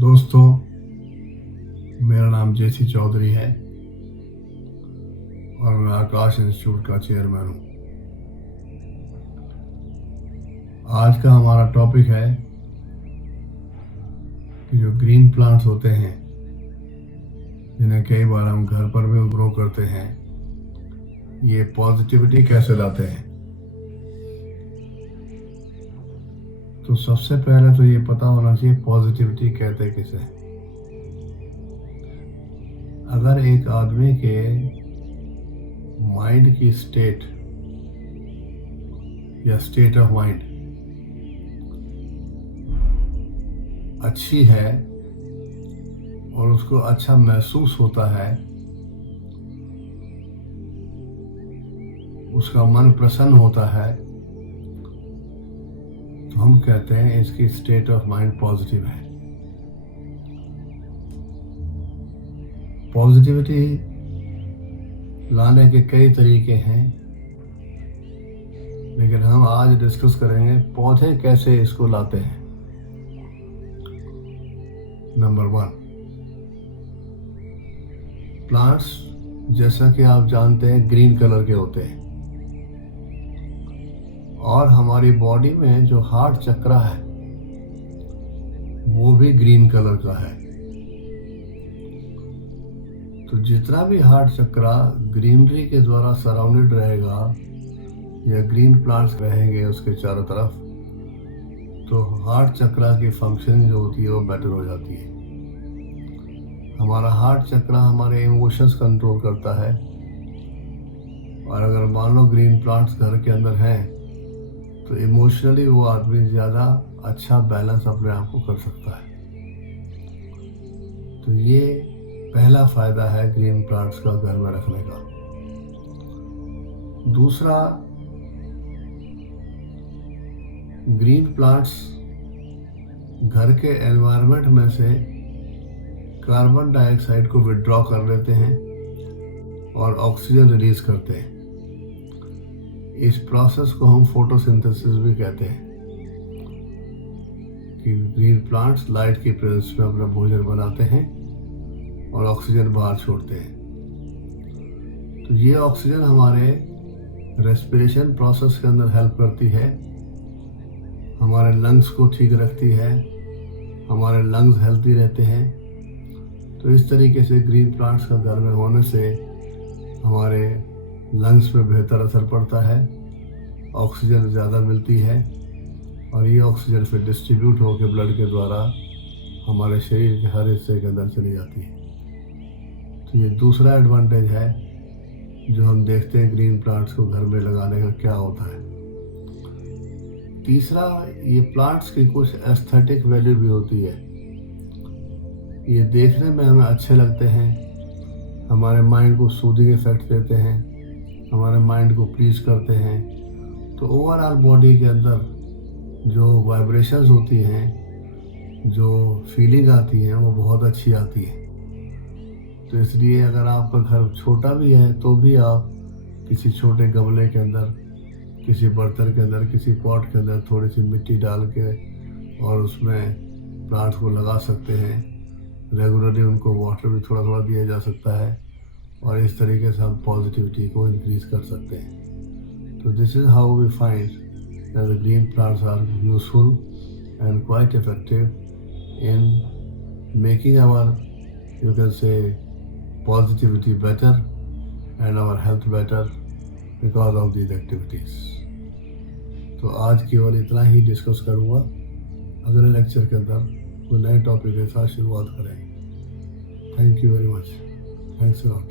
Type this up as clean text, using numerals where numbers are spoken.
दोस्तों, मेरा नाम जेसी चौधरी है और मैं आकाश इंस्टीट्यूट का चेयरमैन हूँ। आज का हमारा टॉपिक है कि जो ग्रीन प्लांट्स होते हैं, जिन्हें कई बार हम घर पर भी ग्रो करते हैं, ये पॉजिटिविटी कैसे लाते हैं। तो सबसे पहले तो ये पता होना चाहिए पॉजिटिविटी कहते किसे। अगर एक आदमी के माइंड की स्टेट या स्टेट ऑफ माइंड अच्छी है और उसको अच्छा महसूस होता है, उसका मन प्रसन्न होता है, तो हम कहते हैं इसकी स्टेट ऑफ माइंड पॉजिटिव है। पॉजिटिविटी लाने के कई तरीके हैं, लेकिन हम आज डिस्कस करेंगे पौधे कैसे इसको लाते हैं। नंबर 1, प्लांट्स जैसा कि आप जानते हैं ग्रीन कलर के होते हैं और हमारी बॉडी में जो हार्ट चक्र है वो भी ग्रीन कलर का है। तो जितना भी हार्ट चक्र ग्रीनरी के द्वारा सराउंडेड रहेगा या ग्रीन प्लांट्स रहेंगे उसके चारों तरफ, तो हार्ट चक्र की फंक्शनिंग जो होती है वो बेटर हो जाती है। हमारा हार्ट चक्र हमारे इमोशंस कंट्रोल करता है और अगर मान लो ग्रीन प्लांट्स घर के अंदर हैं तो इमोशनली वो आदमी ज़्यादा अच्छा बैलेंस अपने आप को कर सकता है। तो ये पहला फ़ायदा है ग्रीन प्लांट्स का घर में रखने का। दूसरा, ग्रीन प्लांट्स घर के एनवायरनमेंट में से कार्बन डाइऑक्साइड को विड्रॉ कर लेते हैं और ऑक्सीजन रिलीज करते हैं। इस प्रोसेस को हम फोटोसिंथेसिस भी कहते हैं कि ग्रीन प्लांट्स लाइट की प्रेजेंस में अपना भोजन बनाते हैं और ऑक्सीजन बाहर छोड़ते हैं। तो ये ऑक्सीजन हमारे रेस्पिरेशन प्रोसेस के अंदर हेल्प करती है, हमारे लंग्स को ठीक रखती है, हमारे लंग्स हेल्थी रहते हैं। तो इस तरीके से ग्रीन प्लांट्स का घर में होने से हमारे लंग्स पे बेहतर असर पड़ता है, ऑक्सीजन ज़्यादा मिलती है और ये ऑक्सीजन फिर डिस्ट्रीब्यूट होकर ब्लड के द्वारा हमारे शरीर के हर हिस्से के अंदर चली जाती है। तो ये दूसरा एडवांटेज है जो हम देखते हैं ग्रीन प्लांट्स को घर में लगाने का क्या होता है। तीसरा, ये प्लांट्स की कुछ एस्थेटिक वैल्यू भी होती है। ये देखने में हमें अच्छे लगते हैं, हमारे माइंड को सूदिंग इफेक्ट देते हैं, हमारे माइंड को प्लीज करते हैं। तो ओवरऑल बॉडी के अंदर जो वाइब्रेशंस होती हैं, जो फीलिंग आती है, वो बहुत अच्छी आती है। तो इसलिए अगर आपका घर छोटा भी है तो भी आप किसी छोटे गमले के अंदर, किसी बर्तन के अंदर, किसी पॉट के अंदर थोड़ी सी मिट्टी डाल के और उसमें प्लांट्स को लगा सकते हैं। रेगुलरली उनको वाटर भी थोड़ा थोड़ा दिया जा सकता है और इस तरीके से हम पॉजिटिविटी को इंक्रीज कर सकते हैं। तो this is how we find that the green plants are useful and quite effective in making our, you can say, positivity better and our health better because of these activities. तो आज केवल इतना ही discuss करूँगा। अगले lecture के अंदर कोई नए टॉपिक के साथ शुरुआत करेंगे। Thank you very much. Thanks a lot.